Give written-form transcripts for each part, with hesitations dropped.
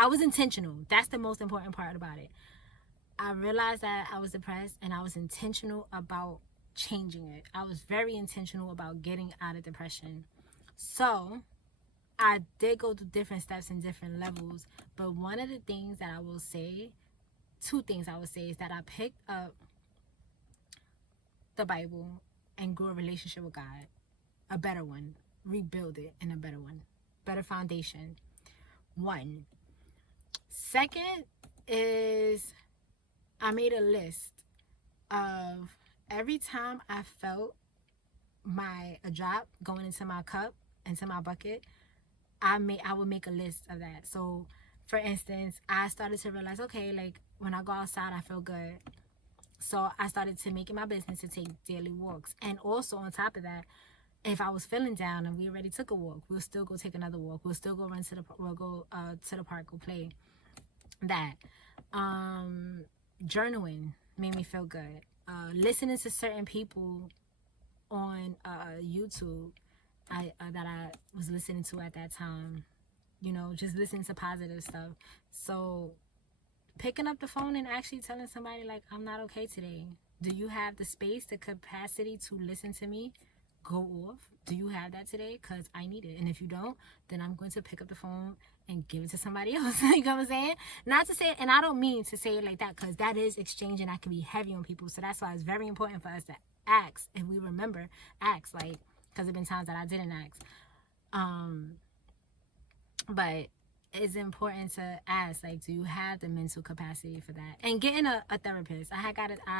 I was intentional. That's the most important part about it. I realized that I was depressed, and I was intentional about changing it. I was very intentional about getting out of depression. So I did go through different steps and different levels, but one of the things that I will say, two things I would say, is that I picked up the Bible and grew a relationship with God, a better one, rebuild it in a better one, better foundation. One. Second is I made a list of every time I felt a drop going into my cup, into my bucket, I would make a list of that. So for instance, I started to realize, okay, like when I go outside, I feel good. So I started to make it my business to take daily walks. And also on top of that, if I was feeling down and we already took a walk, we'll still go take another walk. We'll still go run to we'll go to the park, go play. That journaling made me feel good. Listening to certain people on YouTube that I was listening to at that time, just listening to positive stuff. So picking up the phone and actually telling somebody, like, I'm not okay today. Do you have the space, the capacity to listen to me? Go off. Do you have that today? Because I need it. And if you don't, then I'm going to pick up the phone and give it to somebody else. You know what I'm saying? Not to say, and I don't mean to say it like that, because that is exchange and that can be heavy on people. So that's why it's very important for us to ask. If we remember, ask, like, because there have been times that I didn't ask. But it's important to ask, like, do you have the mental capacity for that? And getting a therapist. I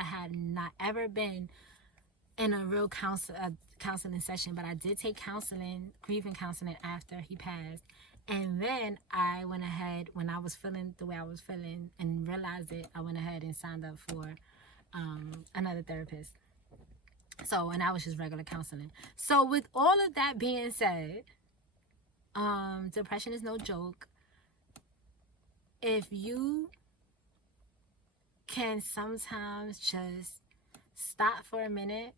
had not ever been in a real counseling session, but I did take grieving counseling after he passed. And then I went ahead, when I was feeling the way I was feeling and realized it, I went ahead and signed up for another therapist. So, and that was just regular counseling. So with all of that being said, depression is no joke. If you can sometimes just stop for a minute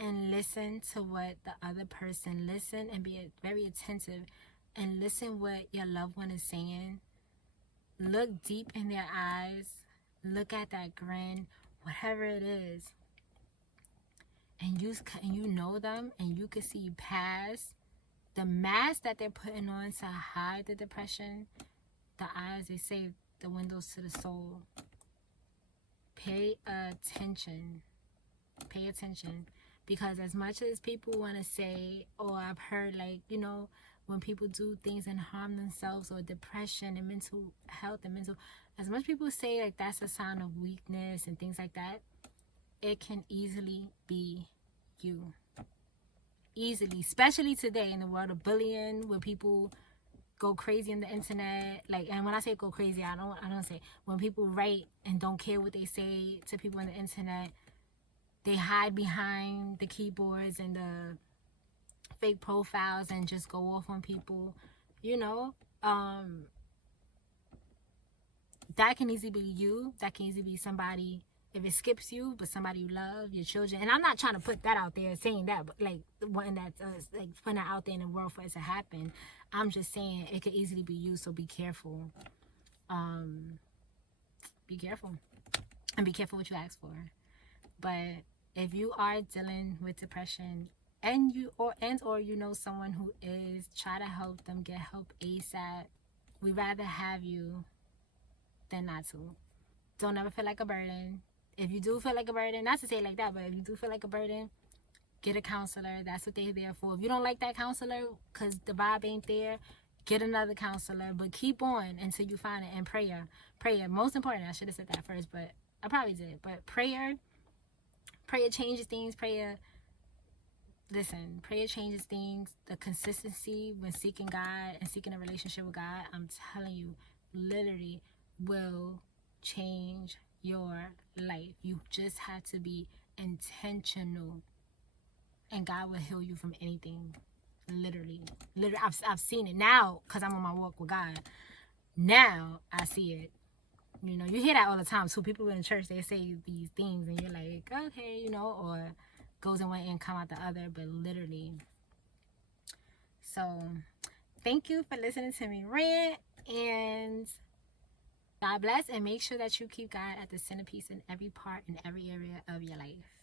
and listen to what the other person, listen and be very attentive and listen what your loved one is saying. Look deep in their eyes, look at that grin, whatever it is, and you know them, and you can see past the mask that they're putting on to hide the depression. The eyes, they say, the windows to the soul. Pay attention. Pay attention. Because as much as people want to say, or I've heard, like, when people do things and harm themselves, or depression and mental health and as much people say, like, that's a sign of weakness and things like that, it can easily be you. Easily. Especially today in the world of bullying, where people go crazy on the internet, like, and when I say go crazy, I don't say when people write and don't care what they say to people on the internet. They hide behind the keyboards and the fake profiles and just go off on people. That can easily be you. That can easily be somebody, if it skips you, but somebody you love, your children. And I'm not trying to put that out there, saying that, but like one that's like putting that out there in the world for it to happen. I'm just saying it could easily be you, so be careful. Be careful, and be careful what you ask for. But if you are dealing with depression, and you know someone who is, try to help them get help ASAP. We'd rather have you than not to. Don't ever feel like a burden. If you do feel like a burden, not to say it like that, but if you do feel like a burden, get a counselor. That's what they're there for. If you don't like that counselor because the vibe ain't there, get another counselor. But keep on until you find it. And prayer. Most important. I should have said that first, but I probably did. But prayer changes things. Prayer changes things. The consistency when seeking God and seeking a relationship with God, I'm telling you, literally will change your life. You just have to be intentional, and God will heal you from anything. Literally, I've seen it now because I'm on my walk with God. Now I see it. You hear that all the time too. People in church, they say these things and you're like, okay, or goes in one ear and come out the other, but literally. So thank you for listening to me rant. And God bless, and make sure that you keep God at the centerpiece in every part, in every area of your life.